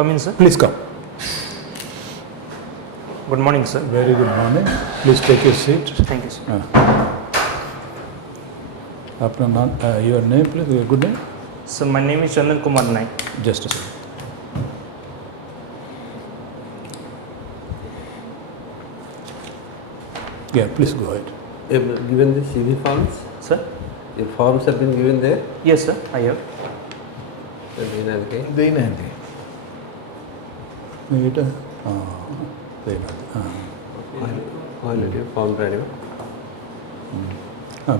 Come in, sir. Please come. Good morning, sir. Very good morning. Please take your seat. Thank you, sir. Your name, please. Your good name? So my name is Chandan Kumar Nayak. Just a second. Yeah, please go ahead. You have given the CV forms? Sir? Your forms have been given there? Yes, sir. I have. Form ready.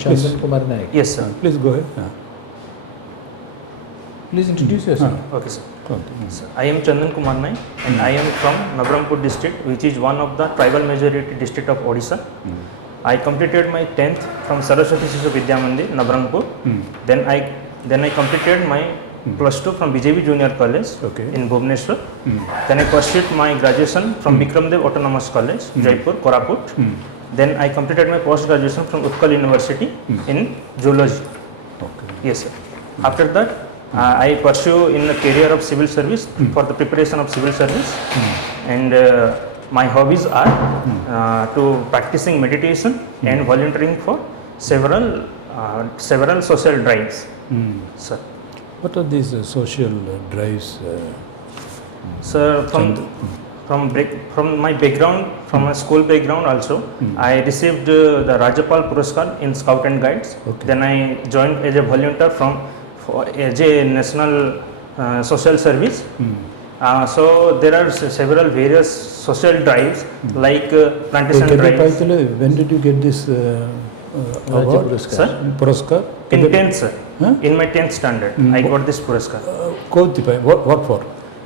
Chandan Kumar Nayak. Yes, sir. Please go ahead. Please introduce yourself. Okay, sir. Sir, I am Chandan Kumar Nayak and I am from Navarampur district, which is one of the tribal majority district of Odisha. I completed my 10th from Saraswati Sishu Vidya Mandir, Navarampur. Then I completed my plus 2 from BJP Junior College in Bhubaneswar. Then I pursued my graduation from Bikramdev Autonomous College, Jaipur, Koraput. Then I completed my post graduation from Utkal University in Zoology. Yes, sir. After that, I pursue in the career of civil service for the preparation of civil service, and my hobbies are to practicing meditation and volunteering for several social drives. Sir. What are these social drives? Sir, from my background, from my school background also, I received the Rajapal Puraskar in Scout and Guides. Then I joined as a volunteer as a national social service. So there are several various social drives like plantation drives. When did you get this award? Sir? Puraskar? In 10th, sir. In my 10th standard, I got this Puraskar. What for?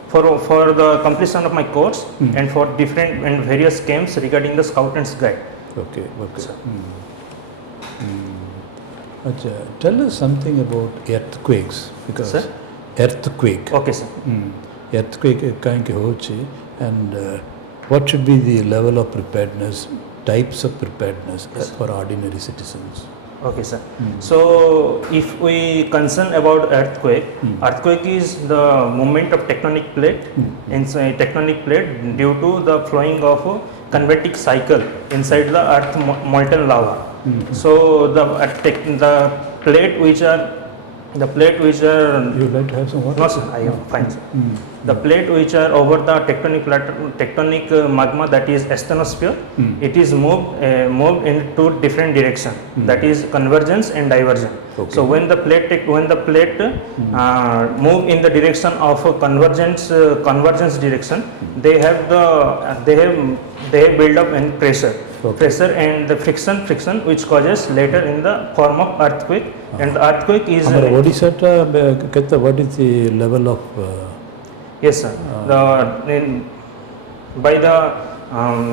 For the completion of my course and for different and various camps regarding the Scout and Guide. Okay. Tell us something about earthquakes, because Sir? earthquake. Okay, sir. Earthquake and what should be the level of preparedness, types of preparedness for ordinary citizens? Okay, sir. So if we concern about earthquake, earthquake is the movement of tectonic plate inside tectonic plate due to the flowing of a convective cycle inside the earth molten lava. So the plate which are you would like to have some water? No, sir, I am fine, sir. The plate which are over the tectonic magma, that is asthenosphere, it is moved in two different directions, that is convergence and divergence. So when the plate move in the direction of a convergence direction, they have build up in pressure. Pressure and the friction which causes later in the form of earthquake, and the earthquake is Odisha what is the level of yes, sir. By the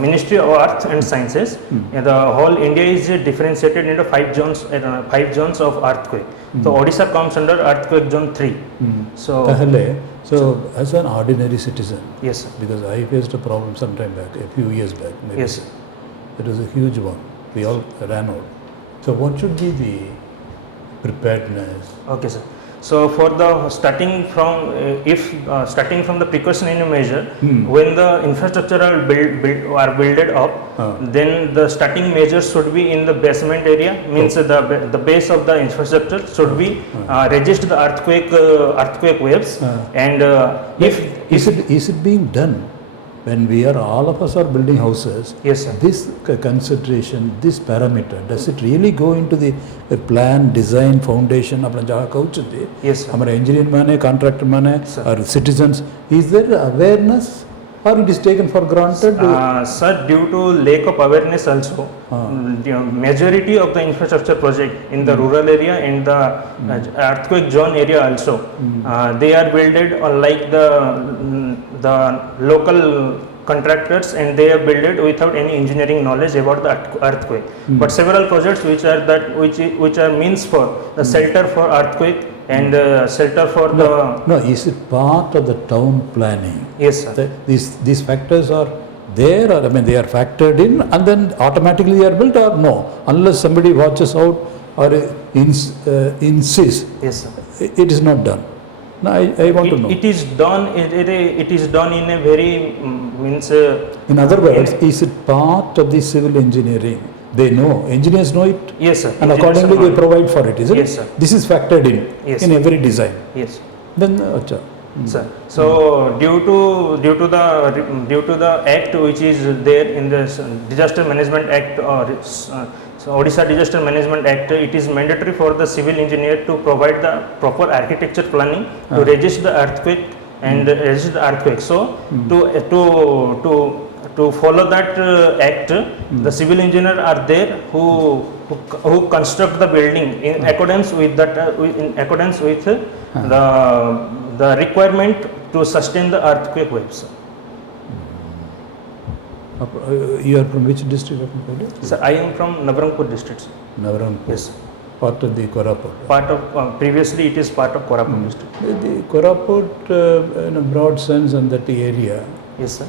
Ministry of Earth and Sciences, the whole India is differentiated into 5 zones of earthquake. So Odisha comes under earthquake zone 3. So as an ordinary citizen, yes, sir. because I faced a problem some time back, a few years back, maybe. Yes, sir. It was a huge one. We all ran out. So what should be the preparedness? Okay, sir. So for the starting from the precautionary measure, when the infrastructure are built up, then the starting measures should be in the basement area. Means the base of the infrastructure should be resist the earthquake waves. And is it being done? When all of us are building houses, yes, sir. This consideration, this parameter, does it really go into the plan, design, foundation? Yes, sir. Our engineer, contractor, or citizens, is there awareness, or it is taken for granted? Sir, due to lack of awareness also, majority of the infrastructure project in the rural area and the earthquake zone area also, they are builded like the local contractors, and they are built without any engineering knowledge about the earthquake. But several projects which are means for the shelter for earthquake and shelter for is it part of the town planning? Yes, sir. These factors are there, or they are factored in and then automatically they are built, or no, unless somebody watches out or insists, yes, sir. it is not done. No, I want to know. It is done. It is done in a very means. In other words, is it part of the civil engineering? They know, engineers know it, Yes, sir. and Engineers accordingly are they provide for it, isn't it? Yes, sir. This is factored Yes. in every design. Yes, Then, acha. sir. So due to the act which is there in the Disaster Management Act or so Odisha Disaster Management Act, it is mandatory for the civil engineer to provide the proper architecture planning to resist the earthquake and resist the earthquake. So to follow that act, the civil engineer are there who construct the building in accordance with that in accordance with the requirement to sustain the earthquake waves. You are from which district of Bengal? So I am from Nabarangpur district. Navarampur. Yes. Part of the Koraput. Part of previously it is part of Koraput district. The Koraput, in a broad sense, and that area, Yes, sir.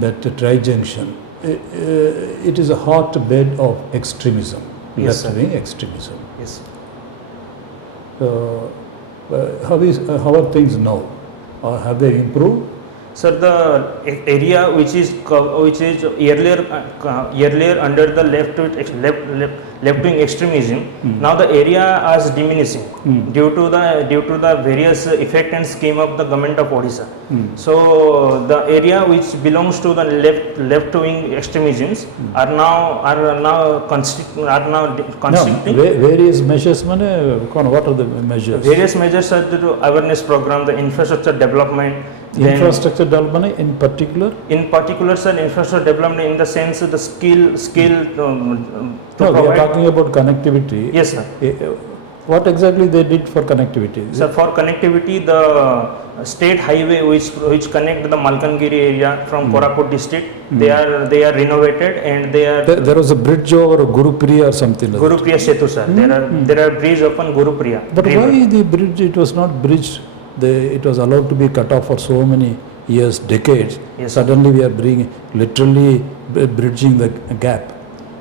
that tri-junction, it is a hotbed of extremism, Yes, sir. left-wing extremism. Yes. So, how are things now? Or have they improved? Sir, the area which is earlier under the left wing extremism, now the area is diminishing due to the various effect and scheme of the government of Odisha. So the area which belongs to the left wing extremisms are now constricting. Various measures, what are the measures? Various measures are the awareness program, the infrastructure development. Infrastructure development in particular? In particular, sir, infrastructure development in the sense of the skill to No, we are provide. talking about connectivity. Yes, sir. What exactly they did for connectivity? Sir, for connectivity, the state highway which connect the Malkangiri area from Koraput district, they are renovated and they are There was a bridge over Gurupriya or something like Gurupriya Setu, sir. There are bridge upon Gurupriya. that. But why the bridge? It was not bridged. It was allowed to be cut off for so many years, decades. Yes. Suddenly we are literally bridging the gap.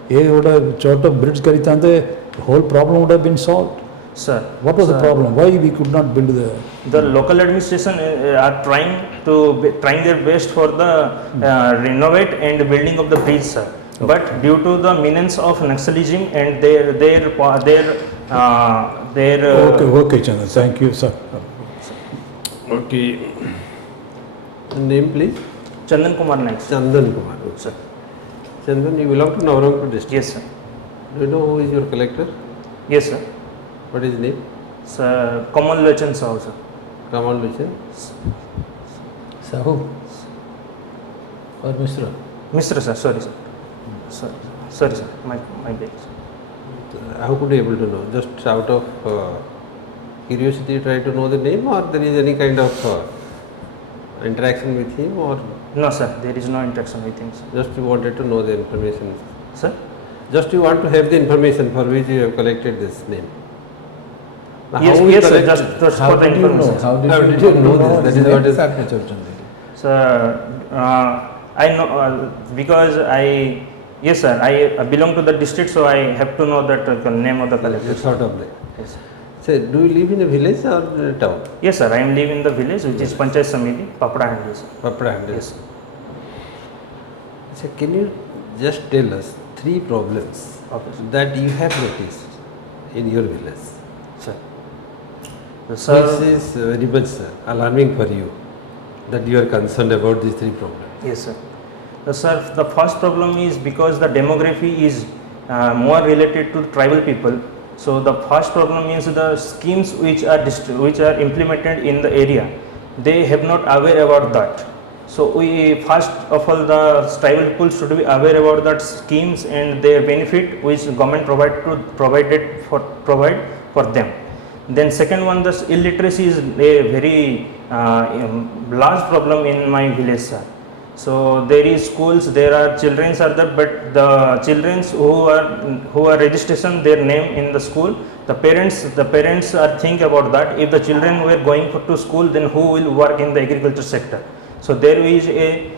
Short of bridge karitande, the whole problem would have been solved. Sir, What was the problem? Why we could not build the local administration are trying their best for the renovate and building of the bridge, sir. But due to the menace of Naxalism and Okay, Chandan. Thank you, sir. Okay. Name please? Chandan Kumar Naik, sir. Chandan Kumar. Sir. Chandan, you belong to Nabarangpur district. Yes, sir. Do you know who is your collector? Yes, sir. What is his name? Sir, Kamal Lochan Sahu, sir. Kamal Mission. Sahu or Mishra? Mr. Sir, sorry, sir. Sorry, sir. My bad. How could you able to know? Just out of curiosity, try to know the name, or there is any kind of interaction with him, or No, sir. There is no interaction with him, sir. just you wanted to know the information? Sir? Just you want to have the information for which you have collected this name. Now, Yes, how we yes, sir. collect- Just for the information. How did you know this? That is what is. Sir, I know because yes, sir. I belong to the district, so I have to know that name of the collector. Sort of like. Yes. Say, do you live in a village or a town? Yes, sir. I am living in the village, which is Panchayat Samiti, Papada Handle, sir. Papada. Yes. So, can you just tell us 3 problems Okay, sir. that you have noticed in your village? Sir. This Sir. is very much alarming for you, that you are concerned about these 3 problems. Yes, sir. Sir, the first problem is because the demography is more related to tribal people. So the first problem is the schemes which are implemented in the area. They have not aware about that. So we first of all the tribal people should be aware about that schemes and their benefit which government provide for them. Then second one, the illiteracy is a very large problem in my village, sir. So there is schools, there are children are there, but the children who are registration their name in the school, the parents are think about that. If the children were going to school, then who will work in the agriculture sector? So there is a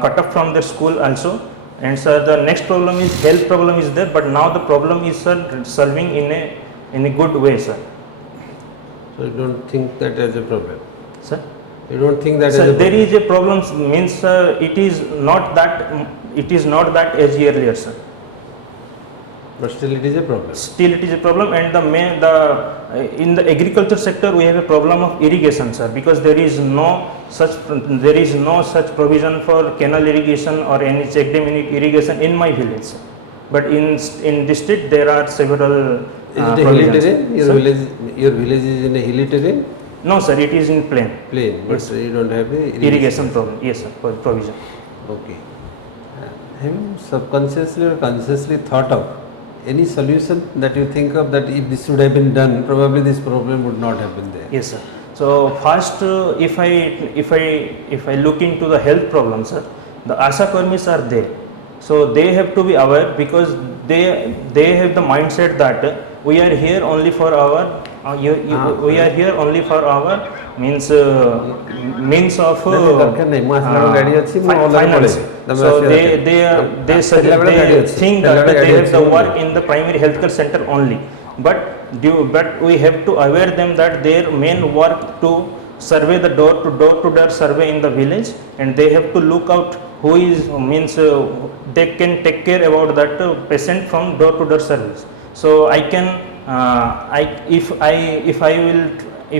cut off from their school also. And sir, the next problem is health problem is there, but now the problem is, sir, solving in a good way, sir. So you don't think that there is a problem? Sir? You don't think that is Sir, a there problem? is a problem means it is not that as earlier, sir. But still it is a problem. Still it is a problem, and in the agriculture sector we have a problem of irrigation, sir, because there is no such provision for canal irrigation or any check dam irrigation in my village, sir. But in district there are several Is it a hilly provisions. terrain? Your village is in a hilly terrain? No, sir, it is in plain. Plain, but Yes. you don't have a Irrigation problem, yes, sir, provision. Okay. Have you subconsciously or consciously thought of any solution that you think of that if this should have been done, probably this problem would not have been there? Yes, sir. So first, if I look into the health problems, sir, the ASHA Karmis are there. So they have to be aware, because they have the mindset that we are here only for our we are here only for our means of finance. So they think that they have the work in the primary healthcare center only, but we have to aware them that their main work to survey the door to door survey in the village, and they have to look out who is means they can take care about that patient from door to door service. So I can if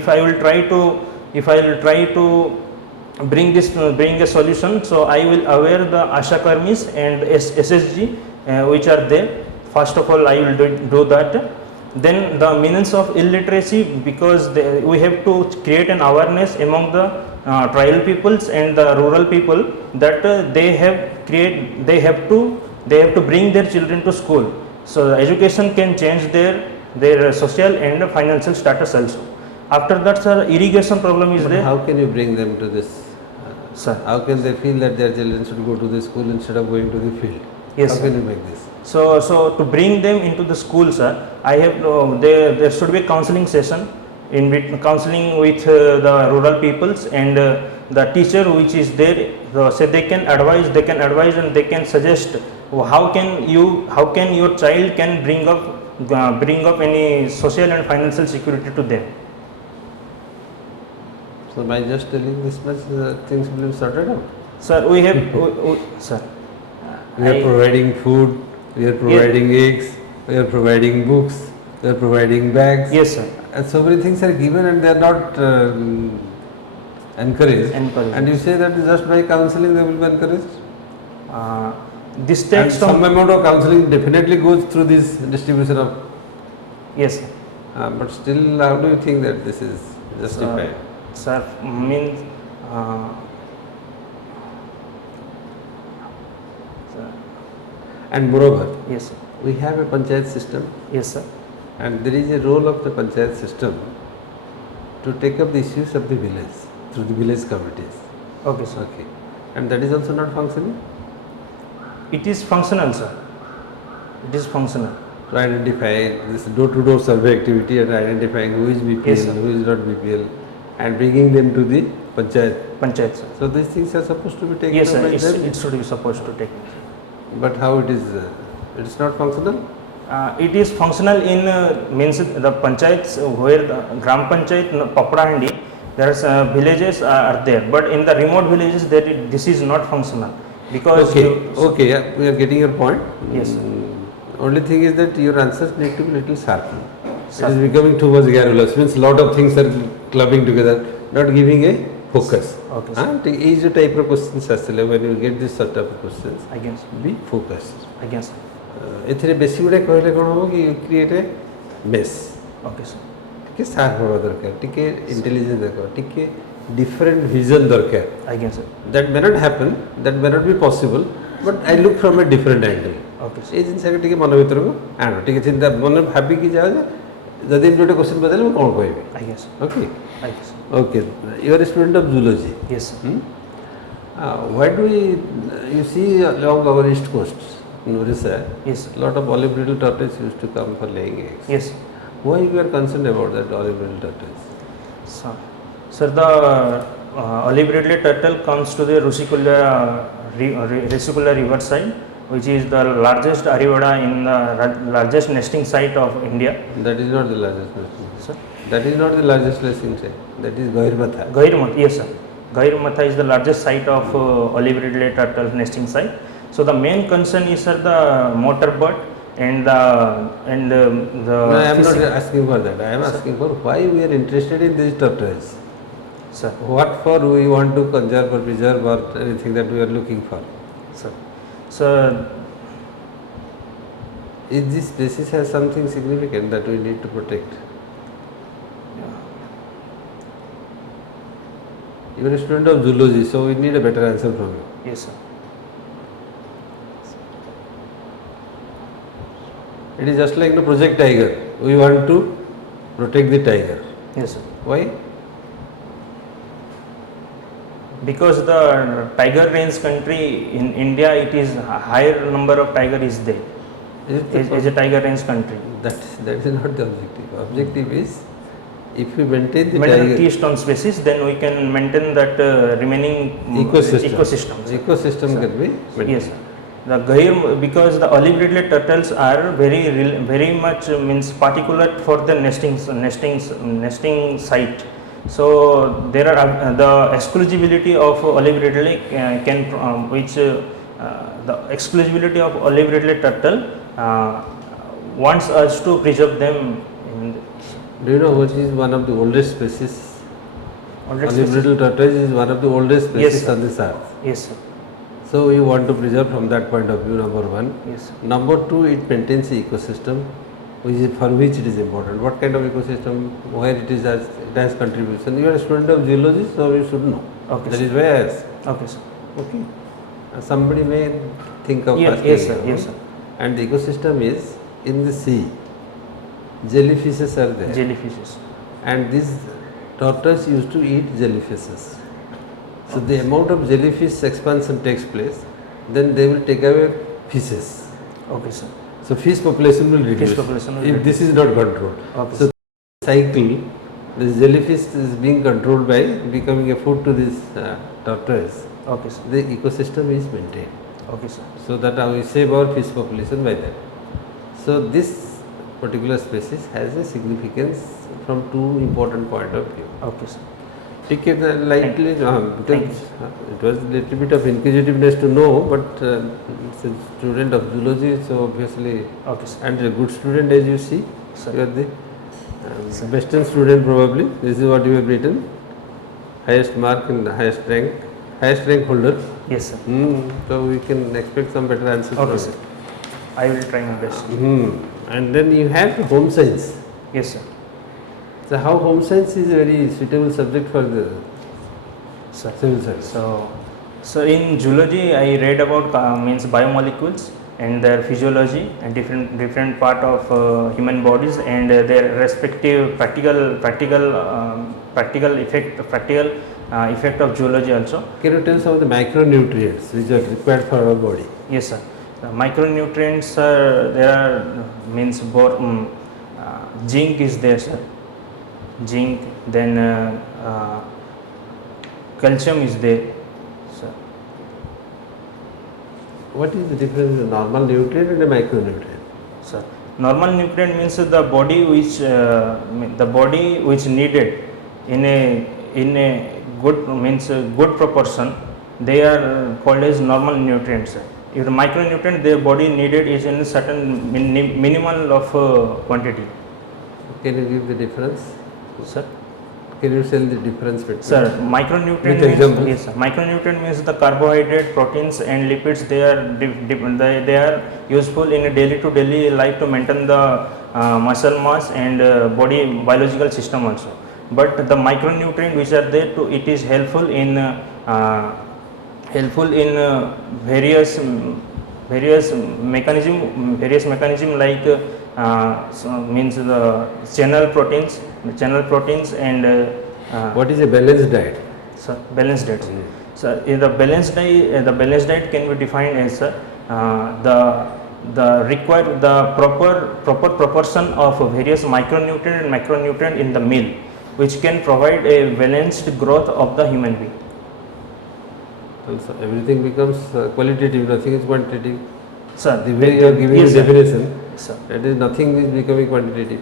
I will try to bring a solution, so I will aware the ASHA Karmis and SSG which are there. First of all, I will do that. Then the means of illiteracy, because we have to create an awareness among the tribal peoples and the rural people that they have to bring their children to school. So the education can change their social and financial status also. After that, sir, irrigation problem is But there. how can you bring them to this? Sir. How can they feel that their children should go to the school instead of going to the field? Yes, How sir. can you make this? So to bring them into the school, sir, I have there should be a counseling session counseling with the rural peoples and the teacher which is there. So they can advise and they can suggest how can your child can bring up any social and financial security to them. So by just telling this much, things will be sorted out. Sir, we have sir. We are providing food, we are providing eggs, we are providing books, we are providing bags. Yes, sir. And so many things are given and they are not encouraged. And you say that just by counseling they will be encouraged? This And takes some amount of counseling definitely goes through this distribution of. Yes, sir. But still, how do you think that this is justified? Sir, means And moreover, yes, sir. we have a panchayat system, Yes, sir. and there is a role of the panchayat system to take up the issues of the village through the village committees. Okay, sir. Okay. And that is also not functioning? It is functional, sir. It is functional. To identify this door-to-door survey activity and identifying who is BPL, Yes, sir. who is not BPL, and bringing them to the panchayat. Panchayat, sir. So these things are supposed to be taken Yes, up sir. by them. It should be supposed to take. But how it is? It is not functional. It is functional in means the panchayats where the Gram Panchayat Papadahandi, there are villages are there, but in the remote villages this is not functional because Okay, yeah, we are getting your point. Yes, sir. Only thing is that your answers need to be little sharper. It Sharp. is becoming too much garrulous. Means lot of things are clubbing together, not giving a focus. Okay, sir. Each type of questions actually when you get this sort of questions, I guess. be focused. I guess. ଏଥିରେ ବେଶୀ ଗୁଡ଼େ କହିଲେ କ'ଣ ହେବ କି create ଏ mess Okay, sir. ଟିକେ sharp ହେବା ଦରକାର, ଟିକେ ଇଣ୍ଟେଲିଜେନ୍ସ ଦରକାର, ଟିକେ ଡିଫରେଣ୍ଟ ଭିଜନ୍ ଦରକାର. I guess, sir. That may not happen, that may not be possible, but I look from a different angle. Okay, sir. ଏଇ ଜିନିଷକୁ ଟିକେ ମନ ଭିତରକୁ ଆଣ, ଟିକେ ଚିନ୍ତା ମନେ ଭାବିକି ଯାଅ ଯେ ଯଦି ଏମିତି ଗୋଟେ କ୍ୱେଶ୍ଚନ୍ ପଚାରିଲେ ମୁଁ କ'ଣ କହିବି. I guess. Okay I guess. Okay you are student of zoology. Yes, sir. Why do you see along our east coast in Odisha, Yes, sir. lot of olive brittle tortoise used to come for laying eggs. Yes, sir. Why you are concerned about that olive brittle tortoise? Sir, the olive ridley turtle comes to the Rusicula riverside, which is the largest arivada in the largest nesting site of India. That is not the largest nesting. Sir? That is not the largest nesting site. That is Gairmatha. Gairmatha, yes sir. Gairmatha is the largest site of olive ridley turtle nesting site. So the main concern is sir the motor bird and the No, I am not fishing. asking for that. I am asking for why we are interested in these tortoise. Sir, What for we want to conserve or preserve or anything that we are looking for. sir. So Is this species has something significant that we need to protect? You are a student of zoology, so we need a better answer from you. yes sir. It is just like the Project Tiger. We want to protect the tiger. Yes sir. Why? Because the tiger range country in India, it is a higher number of tiger is there. Is a tiger range country. That is not the objective. Objective is if we maintain the Maintain tiger keystone species, then we can maintain that remaining ecosystem. sir. Ecosystem can be maintained. Yes sir. The because the olive ridley turtles are very much means particular for the nesting site. So there are the exclusivity of olive ridley the exclusivity of olive ridley turtle wants us to preserve them. Do you know which is one of the oldest species? Olive ridley tortoise is one of the oldest species Yes, sir. on this earth. Yes sir. So you want to preserve from that point of view, number one. Yes sir. Number two, it maintains the ecosystem, for which it is important. What kind of ecosystem, where it has contribution. You are a student of geology, so you should know. Okay, That sir. is why I ask. Okay sir. Okay. Somebody may think of Yes, asking yes sir. you. Yes sir. And the ecosystem is in the sea. Jellyfishes are there. Jellyfishes. And these tortoise used to eat jellyfishes. So the amount of jellyfish expansion takes place, then they will take away fishes. Okay sir. So fish population will reduce. Fish population will if reduce. this is not controlled. Okay. So cycle, this jellyfish is being controlled by becoming a food to this tortoise. Okay sir. The ecosystem is maintained. Okay sir. So that we save our fish population by that. So this particular species has a significance from two important point of view. Okay sir. Take it lightly, Thank because it was a little bit of inquisitiveness to know, but it's a student of zoology, so obviously, Okay sir. and a good student as you see, Sir. you are the western student probably, this is what you have written, highest mark and highest rank holder. Yes sir. So we can expect some better answers. Okay sir. I will try my best. And then you have home science. Yes sir. So how home science is a very suitable subject for the Sir. civil service. So in zoology, I read about means biomolecules and their physiology and different part of human bodies and their respective practical effect of zoology also. Can you tell some of the micronutrients which are required for our body? Yes sir. The micronutrients there are means zinc is there sir. Zinc, then calcium is there. Sir. What is the difference between a normal nutrient and a micronutrient? Sir. Normal nutrient means the body which needed in a good proportion. They are called as normal nutrients. Sir. If the micronutrient their body needed is in a certain minimal of quantity. Can you give the difference? Sir. Can you tell the difference between? Sir, micronutrient With means, examples? yes, sir. Micronutrient means the carbohydrate, proteins and lipids. They are useful in a daily to daily life to maintain the muscle mass and body biological system also. But the micronutrient which are there to it is helpful in various mechanism like means the channel proteins and What is a balanced diet? sir, balanced diet. So in the balanced diet can be defined as the proper proportion of various micronutrient and macronutrient in the meal, which can provide a balanced growth of the human being. Also, everything becomes qualitative, nothing is quantitative. Sir, The way you are giving yes, the sir. definition, Sir. that is nothing is becoming quantitative.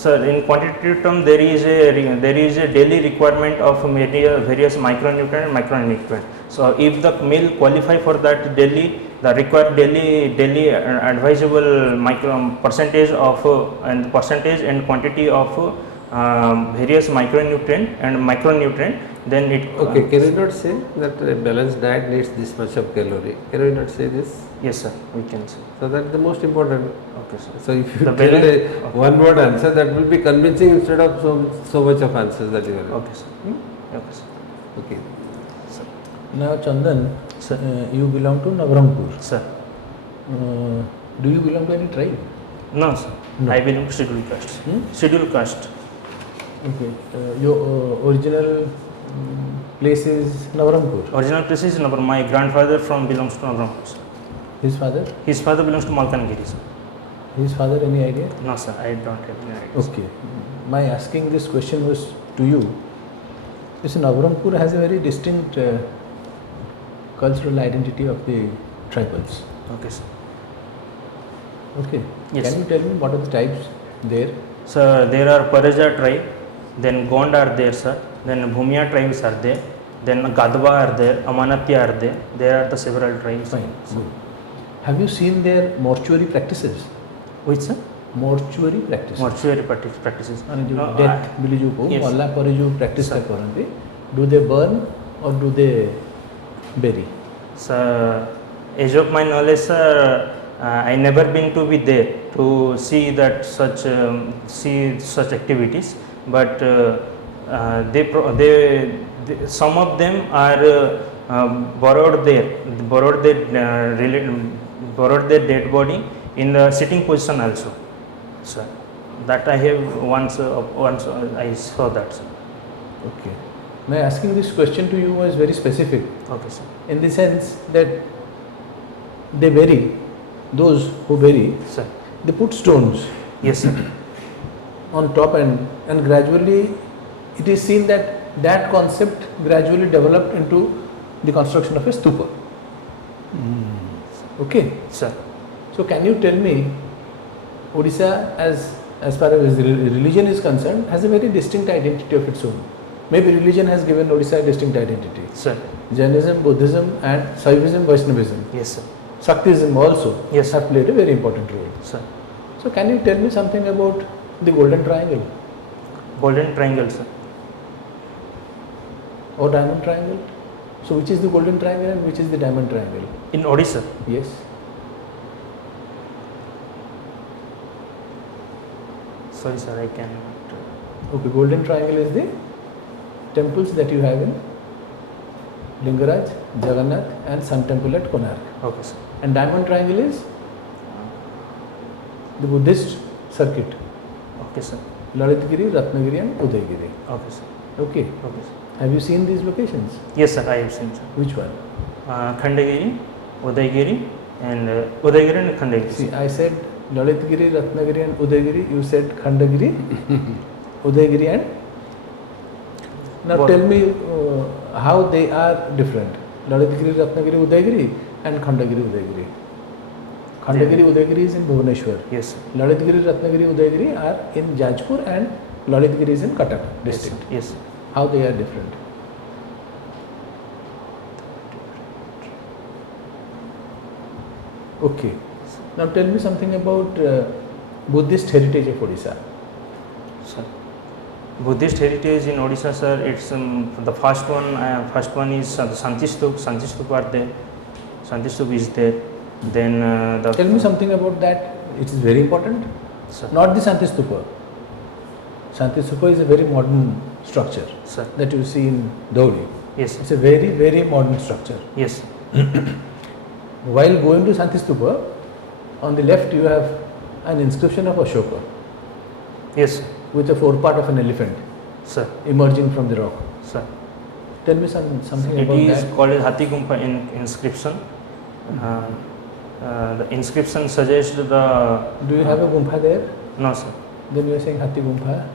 Sir, in quantitative term, there is a daily requirement of various micronutrient and macronutrient. So, if the male qualify for that daily, the required daily advisable percentage of and percentage and quantity of various micronutrient and macronutrient, then it. Okay, can you not say that a balanced diet needs this much of calorie? Can you not say this? Yes, sir. We can say. So that is the most important. Okay, sir. So if you The tell a balance- one word answer, that will be convincing instead of so much of answers that you are. Okay, sir. Okay, sir. Okay. Sir. Now, Chandan, Sir. you belong to Navarampur. Sir. Do you belong to any tribe? No, sir. No. I belong to scheduled caste. Hmm? Scheduled caste. Okay. Your original place is Navarampur. Original place is Nabram. My grandfather belongs to Nabram. His father? His father belongs to Malkangiri, sir. His father, any idea? No, sir. I don't have any idea. Okay. My asking this question was to you. You see, Navarampur has a very distinct cultural identity of the tribals. Okay, sir. Okay. Yes. Can you tell me what are the tribes there? Sir, there are Paraja tribe, then Gond are there, sir. Then Bhumia tribes are there. Then Gadwa are there. Amanatya are there. There are the several tribes. Fine. Good. Have you seen their mortuary practices? Which, sir? Mortuary practices. Mortuary practices. And No, death मिली जो को yes. मल्ला पर जो practice Sir. कर करते, do they burn or do they bury? Sir, age of my knowledge, sir, I never been to be there to see that such activities. But they some of them are borrowed their dead body in the sitting position also, sir. That I have once I saw that, sir. Okay. My asking this question to you was very specific Okay, sir. in the sense that they bury, those who bury, Sir. they put stones Yes, sir. on top and gradually it is seen that concept gradually developed into the construction of a stupa. Okay. Sir. So can you tell me, Odisha as far as religion is concerned has a very distinct identity of its own. Maybe religion has given Odisha a distinct identity. Sir. Jainism, Buddhism and Shaivism, Vaishnavism, Yes, sir. Shaktism also Yes, have played a very important role. Sir. So can you tell me something about the Golden Triangle Golden Triangle, sir. or Diamond Triangle? So which is the Golden Triangle and which is the Diamond Triangle? In Odisha. Yes. Sorry, sir, I cannot. Okay, Golden Triangle is the temples that you have in Lingaraj, Jagannath and Sun Temple at Konark. Okay, sir. And Diamond Triangle is the Buddhist circuit, Okay, sir. Lalitgiri, Ratnagiri and Udaygiri. Okay, sir. Okay. Okay, sir. Have you seen these locations? Yes, sir, I have seen, sir. Which one? Khandagiri, Udaygiri, and Udaygiri and Khandagiri. See, I said Lalitgiri, Ratnagiri and Udaygiri. You said Khandagiri, Udaygiri and... Now What? tell me how they are different. Lalitgiri, Ratnagiri, Udaygiri and Khandagiri, Udaygiri. Khandagiri, Udaygiri is in Bhubaneswar. Yes, sir. Lalitgiri, Ratnagiri, Udaygiri are in Jajpur and Lalitgiri is in Cuttack Yes, sir. district. Yes, sir. How they are different? Okay. Now tell me something about Buddhist heritage of Odisha. Sir. Buddhist heritage in Odisha, sir, it's the first one is the Shanti Stupa are there. Shanti Stupa is there. Then Tell me something about that. It is very important. Sir. Not the Shanti Stupa. Shanti Stupa is a very modern structure Sir. that you see in Dhauli. Yes, sir. It's a very, very modern structure. Yes. While going to Shanti Stupa, on the left you have an inscription of Ashoka Yes, sir. with a forepart of an elephant Sir. emerging from the rock. Sir. Tell me something It about is that. called as Hathi Gumpa inscription. The inscription suggests the. Do you have a Gumpha there? No, sir. Then you are saying Hathi Gumpha.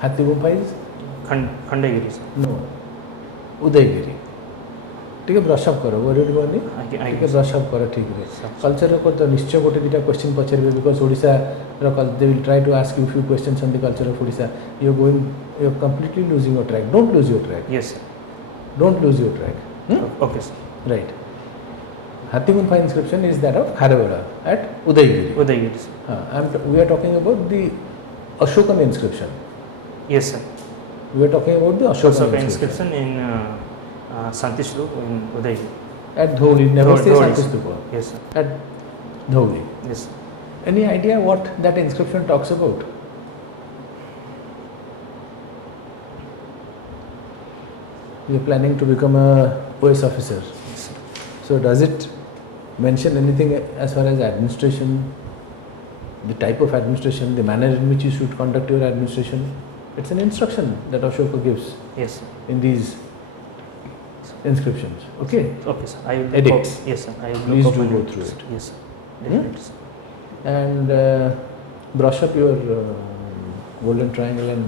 Hathi Gumpha is? Khandagiri, sir. No. Udaygiri. ठीक है brush up करो वो ready बनी ठीक है brush up करो ठीक है कल्चर को तो निश्चय गोटे दुटा क्वेश्चन पचारे because Odisha They will try to ask you few questions on the culture of Odisha. You're completely losing your track. Don't lose your track. Yes, sir. Don't lose your track. Okay, sir. Right. Hathigumpha inscription is that of Kharavada at Udaygiri. Udayagiri, sir. We are talking about the Ashokan inscription. Yes, sir. We are talking about the Ashokan Ashoka inscription. inscription in Santishlu in Udayagiri. At Dholi, never say Dholi, sir. Santistupa. Yes, sir. At Dholi. Yes, sir. Any idea what that inscription talks about? You are planning to become a OAS officer. Yes, sir. So does it mention anything as far as administration, the type of administration, the manner in which you should conduct your administration? It's an instruction that Ashoka gives Yes, sir. in these inscriptions. Okay? Okay, sir. I will Edicts. Yes, sir. I will Please look do up go and through it. Yes, sir. Definitely, sir. And brush up your golden triangle and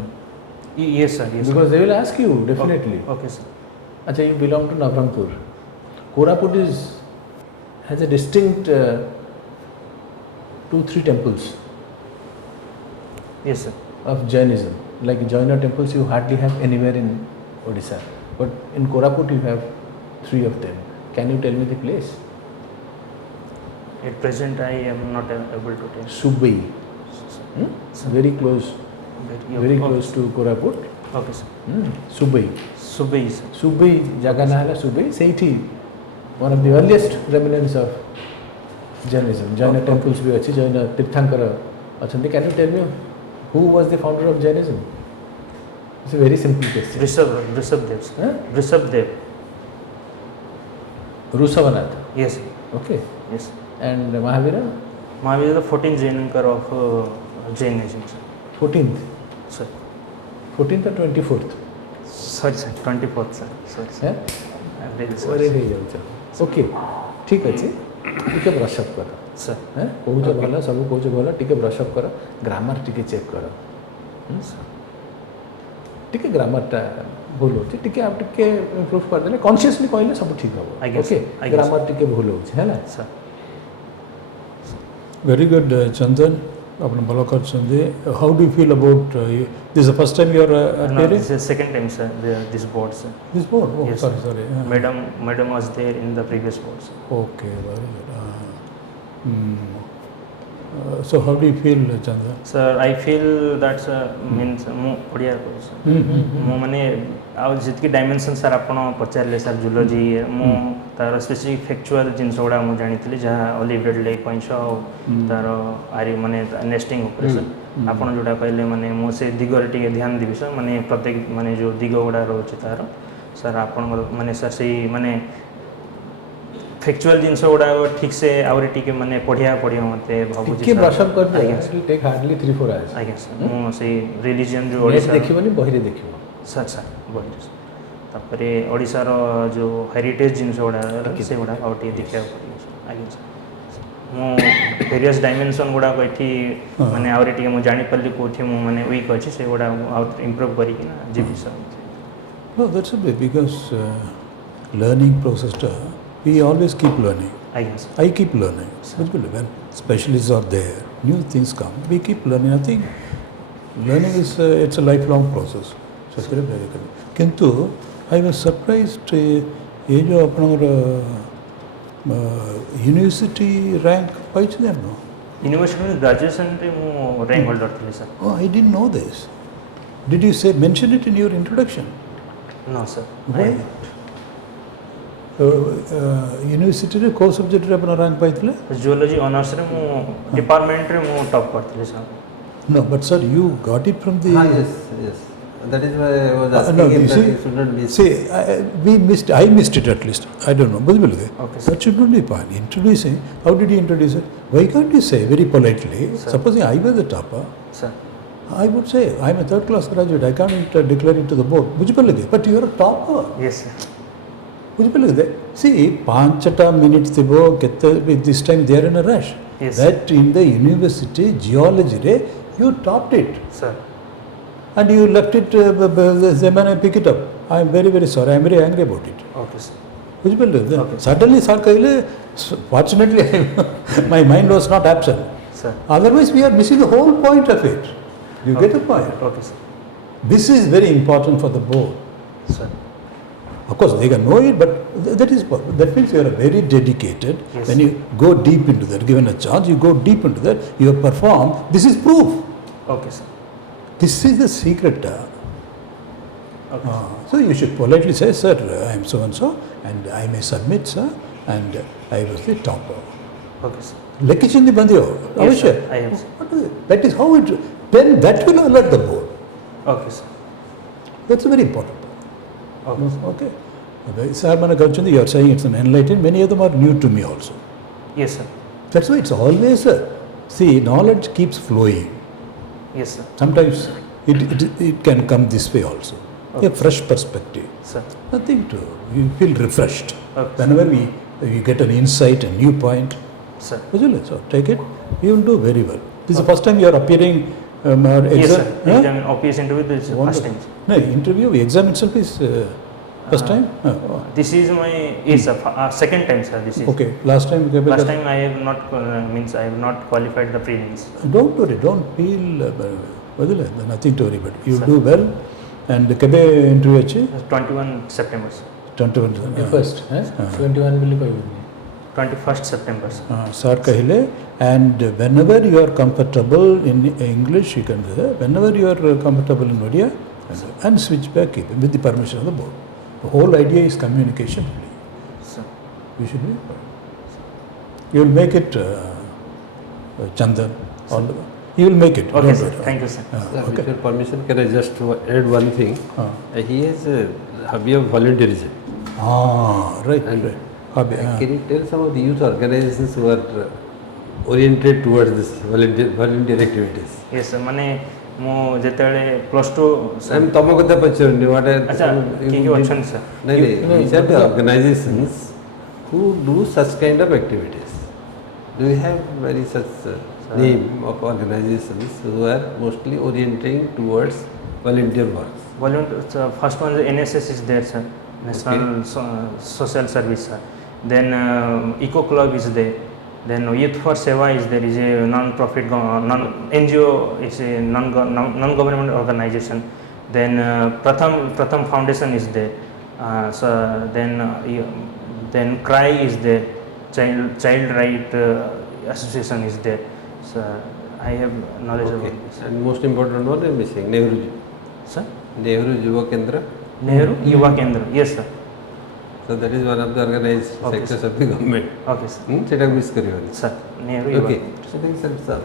Yes, sir. Yes, because sir. they will ask you definitely. Okay, sir. Acha, you belong to Navrampur. Koraput has a distinct 2-3 temples Yes, sir. of Jainism. Like Jaina temples you hardly have anywhere in Odisha. But in Koraput you have 3 of them. Can you tell me the place? At present, I am not able to tell. Subai. Sir. Very close. Very close to Koraput. Okay, sir. Subai. Subai, sir. Subai, jaga na hala Subai. Seithi, one of the earliest remnants of Jainism. Jaina Okay. temples bhi achi, Jaina Tirthankara achandi. Can you tell me who was the founder of Jainism? It's a very simple question. Rishabh Dev, sir. Huh? Rishabh Dev. Rusavanath. Yes, sir. Okay. Yes. And Mahavira? Mahavir is the 14th Jainankar of Jainism, sir. 14th. Sir. 14th or 24th? Sorry, sir. 24th, sir. Sorry, sir. Yeah? I'm really Sorry, sorry. okay. ठीक अच्छे टिके brush up कर Sir. हैं कोहुच भला सब कोहुच भला टिके brush up कर ग्रामर टिके चेक कर टिके ग्रामर टा भूल होची टिके आप टिके इम्प्रूव कर देले कॉन्शियसली कहले सब ठीक हो I guess, okay I guess. Grammar टिके भूल होची है ना Sir. Very good, Chandan. ଆପଣ ଭଲ କରିଛନ୍ତି. How do you feel about this is the first time you are No, appearing? this is second time, sir. This board, sir. This board? Oh, Yes, sorry, sir. sorry. Yeah. Madam was there in the previous board, sir. Okay, very good. So how do you feel, Chandan? Sir, I feel that, sir, means ମୁଁ ଓଡ଼ିଆ କହୁଛି, sir. ମୁଁ ମାନେ ଆଉ ଯେତିକି dimension sir ଆପଣ ପଚାରିଲେ sir zoology ମୁଁ ତାର ସ୍ପେସିଫିକ୍ ଫ୍ୟାକ୍ଚୁଆଲ୍ ଜିନିଷ ଗୁଡ଼ା ମୁଁ ଜାଣିଥିଲି ଯାହା ଅଲିଭ୍ ଲେକ୍ କଇଁଛ ଆଉ ତାର ମାନେ ନେଷ୍ଟିଂ ଉପରେ ସାର୍ ଆପଣ ଯେଉଁଟା କହିଲେ ମାନେ ମୁଁ ସେ ଦିଗରେ ଟିକେ ଧ୍ୟାନ ଦେବି ସାର୍ ମାନେ ପ୍ରତ୍ୟେକ ମାନେ ଯେଉଁ ଦିଗ ଗୁଡ଼ା ରହୁଛି ତାର ସାର୍ ଆପଣଙ୍କର ମାନେ ସାର୍ ସେଇ ମାନେ ଫ୍ୟାକ୍ଚୁଆଲ୍ ଜିନିଷ ଗୁଡ଼ାକ ଠିକ୍ ସେ ଆହୁରି ଟିକେ ମାନେ ପଢ଼ିବାକୁ ପଡ଼ିବ ମୋତେ ଭାବୁଛି टिके ब्रश अप कर दे ଆଜ୍ଞା it will take hardly 3-4 hours ଆଜ୍ଞା ସାର୍ ମୁଁ ସେଇ ରିଲିଜିଅନ୍ ଯେଉଁ नेट ଓଡ଼ିଶା देखिबनी बहिरे देखिबो ସାର୍ ସାର୍ ବଢ଼ିଛି ସାର୍ ତାପରେ ଓଡ଼ିଶାର ଯେଉଁ ହେରିଟେଜ୍ ଜିନିଷ ଗୁଡ଼ା ସେଗୁଡ଼ା ଆଉ ଟିକେ ଦେଖିବାକୁ ପଡ଼ିବ ସାର୍ ଆଜ୍ଞା ସାର୍ ମୁଁ ଭେରିୟସ୍ ଡାଇମେନସନ୍ ଗୁଡ଼ାକ ଏଠି ମାନେ ଆହୁରି ଟିକେ ମୁଁ ଜାଣିପାରିଲି କେଉଁଠି ମୁଁ ମାନେ ୱିକ୍ ଅଛି ସେଗୁଡ଼ା ମୁଁ ଆଉ ଇମ୍ପ୍ରୁଭ୍ କରିକିନା ଯିବି sir No, that's a bit because learning process, we always keep learning. ଆଜ୍ଞା sir I keep learning. When specialists are there, new things come, we keep learning. I think learning is it's a lifelong process. So it's very good. Kintu, I was surprised ये जो अपना university rank पाइछ them no university graduation रे मु rank holder थी sir Oh, I didn't know this. Did you say mention it in your introduction? No sir Why? University रे को subject रे अपना रैंक पाइथिले? जियोलॉजी ऑनर्स रे मु डिपार्टमेंट रे मु टॉप करथले sir No, but sir, you got it from the. Yes. That is why I was asking No, if you that see, you should not miss. see, I missed it at least. I don't know. But Okay, sir. that should not be fine. Introducing, how did you introduce it? Why can't you say very politely, Sir. supposing I were the topper, sir I would say, I'm a third class graduate, I can't declare it to the board. But you're a topper. Yes sir See, 5 minutes this time they are in a rush. Yes. That in the university, geology, you topped it. Sir And you left it, Zemana pick it up. I am very, very sorry. I am very angry about it. Okay sir Then Okay. suddenly, sir, fortunately, my mind was not absent. Sir. Otherwise, we are missing the whole point of it. You get the point? Okay, sir. This is very important for the board. Sir. Of course, they can know it, but that means you are very dedicated. Yes. When you go deep into that, given a chance, you go deep into that, you have performed. This is proof. Okay, sir. This is the secret. Okay. So you should politely say, sir, I am so and so, and I may submit, sir, and I was the topper. Okay, sir. Lekkichindi bandyo, Yes, avashya. sir. I am, sir. That is how it. Then that will alert the board. Okay, sir. That's very important. Okay, sir. Okay. Sir, you are saying it's an enlightened. Many of them are new to me also. Yes, sir. That's why it's always see, knowledge keeps flowing. Yes, sir. Sometimes it can come this way also. Okay. A fresh perspective. Sir. Nothing to. You feel refreshed. Okay. Whenever we get an insight, a new point, Sir. so take it. You will do very well. This is the first time you are appearing. Or exam. Yes, sir. Huh? Exam, OPS interview, this is the first Wonderful. time. No, interview, exam itself is first time. This is my, yes, sir. Second time, sir. This is. Okay, last time. Last time I have not, means I have not qualified the prelims. Don't worry, don't feel nothing to worry about. You Sir. do well. And kebe interview achi? 21 September, sir. 21 first 21 will be 21st September, sir. Sir kahile, and whenever you are comfortable in English, you can do that. Whenever you are comfortable in Odia, and switch back with the permission of the board. The whole idea is communication. Sir. You should be. You will make it, Chandan. All the, you will make it. Okay, don't sir. worry. Thank you, sir. Sir, Okay. with your permission, can I just add one thing? He has a hobby of volunteerism. Right, And right. Hobby, Can you tell some of the youth organizations who are oriented towards this volunteer activities? Yes, sir. माने ମୁଁ ଯେତେବେଳେ plus two I'm ତମ କଥା ପଚାରୁନି, what are ଆଚ୍ଛା କିଏ କିଏ ଅଛନ୍ତି sir? ନାଇଁ ନାଇଁ, these are the organizations who do such kind of activities. Do you have very such name of organizations who are mostly orienting towards volunteer work? Volunteer, first one is NSS is there, sir. National Social Service, sir. Then Eco Club is there. Then Youth for Seva is there. Is a non-profit, NGO is a non-government organization. Then Pratham Foundation is there. So then CRY is there. Child Right Association is there. So I have knowledge Okay. about this. And most important one I'm missing, Nehru Sir? Yuva Kendra. Nehru Yuva Kendra. Yes, sir. So that is one of the organized Okay, sectors sir. of the government. Okay, sir. ସେଟା miss କରିବନି। Sir, Nehru Yuva Okay. Kendra. So thank you, sir.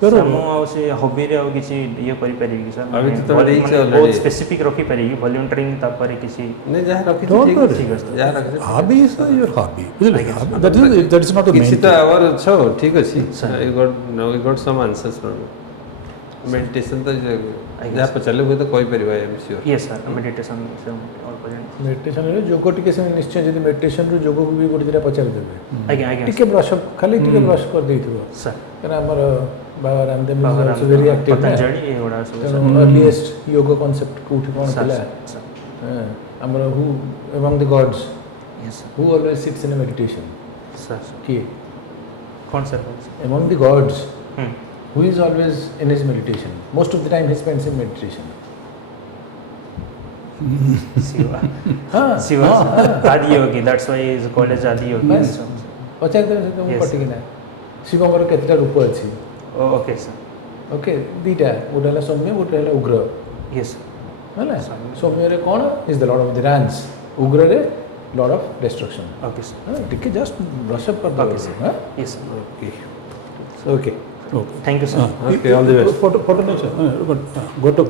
Sir ମୁଁ ଆଉ ସେ ହବିରେ ଆଉ କିଛି ଇଏ କରିପାରିବି କି ସାର୍? ହବି ତ ତମେ ଦେଇଛ already. ବହୁତ ସ୍ପେସିଫିକ୍ ରଖିପାରିବି ଭଲ୍ୟୁଣ୍ଟରିଂ ତାପରେ କିଛି ନାଇଁ ଯାହା ରଖିଛି Don't ଠିକ worry. ଅଛି, ଠିକ ଅଛି। ଯାହା ରଖିଛି hobby is your hobby. I guess. That is not the main କିଛି ତ thing. ଆୱାର ଅଛ ଠିକ ଅଛି। Sir. I got some answers from you. Meditation ତ I ଯାହା guess. ପଚାରିଲେ ହୁଏ ତ କହିପାରିବ, I am sure. ଇଏ ସାର୍ ମେଡିଟେସନ୍ ଅଳ୍ପ ଜାଣିଛି। मेडिटेशन जोग टिके से निश्चय जदि मेडिटेशन रू जोग को भी गोटे दिना पचारि देबे ଆଜ୍ଞା ଆଜ୍ଞା टिके ब्रश अप खाली टिके ब्रश कर देइथिबो ସାର୍ कारण हमर Baba Ramdev is also very active Patanjali ଏଗୁଡ଼ା ସବୁ ସାର୍। अर्लीएस्ट योग कांसेप्ट कोठी कोन ସାର୍ थिला ସାର୍ हमर हु अमंग द गॉड्स ଇଏ sir who always sits in meditation sir sir की କ'ଣ ସାର୍ among the gods ହୁଁ who is always in his meditation most of the time he spends in meditation Shiva हां Shiva Adi yogi that's why is called as Adi yogi. Yes. पचार दिन से तुम Yes. पटिकी ना शिवଙ୍କର केतटा रूप अछि ओके सर ओके दीटा गोटे हला सौम्य गोटे हला उग्र यस ହେଲା ସୌମ୍ୟ ରେ କ'ଣ is the lord of the dance ଉଗ୍ରରେ lord of destruction okay sir ଟିକେ ଜଷ୍ଟ ବ୍ରଶ ଅପ୍ କରିଦେବ Okay, sir. Yes Okay. Okay. Okay. Thank you sir. Okay, all the best. Photo nature. Go to